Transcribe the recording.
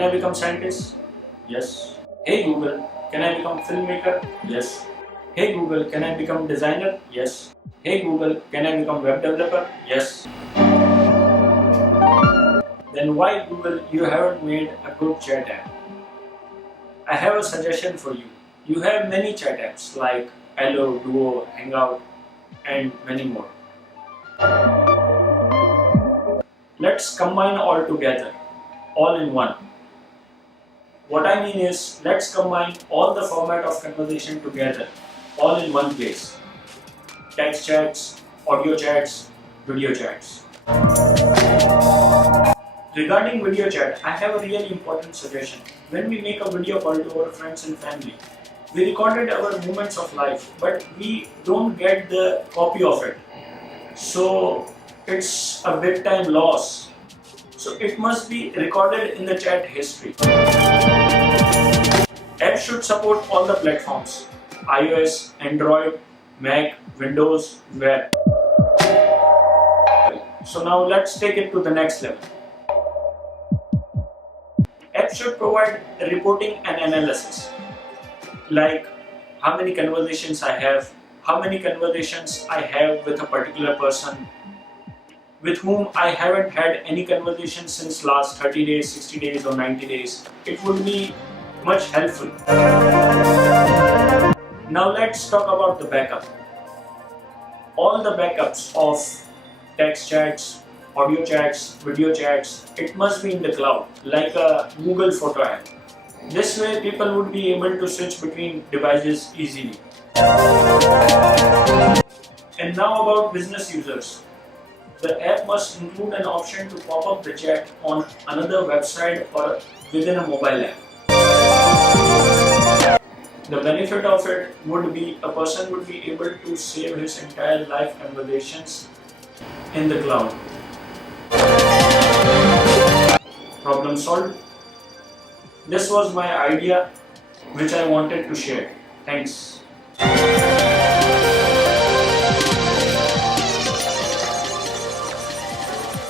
can I become scientist? Yes. Hey Google, can I become filmmaker? Yes. Hey Google, can I become designer? Yes. Hey Google, can I become web developer? Yes. Then why Google you haven't made a good chat app? I have a suggestion for you. You have many chat apps like Allo, Duo, Hangout and many more. Let's combine all together, all in one. What I mean is, let's combine all the format of conversation together, all in one place. Text chats, audio chats, video chats. Regarding video chat, I have a really important suggestion. When we make a video call to our friends and family, we recorded our moments of life, but we don't get the copy of it. So it's a big time loss. So it must be recorded in the chat history. App should support all the platforms: iOS, Android, Mac, Windows, web. So now let's take it to the next level. App should provide reporting and analysis, like how many conversations I have, how many conversations I have with a particular person, with whom I haven't had any conversation since last 30 days, 60 days or 90 days. It would be much helpful. Now let's talk about the backup. All the backups of text chats, audio chats, video chats, it must be in the cloud, like a Google Photo app. This way people would be able to switch between devices easily. And now about business users. The app must include an option to pop up the chat on another website or within a mobile app. The benefit of it would be a person would be able to save his entire life conversations in the cloud. Problem solved. This was my idea which I wanted to share. Thanks.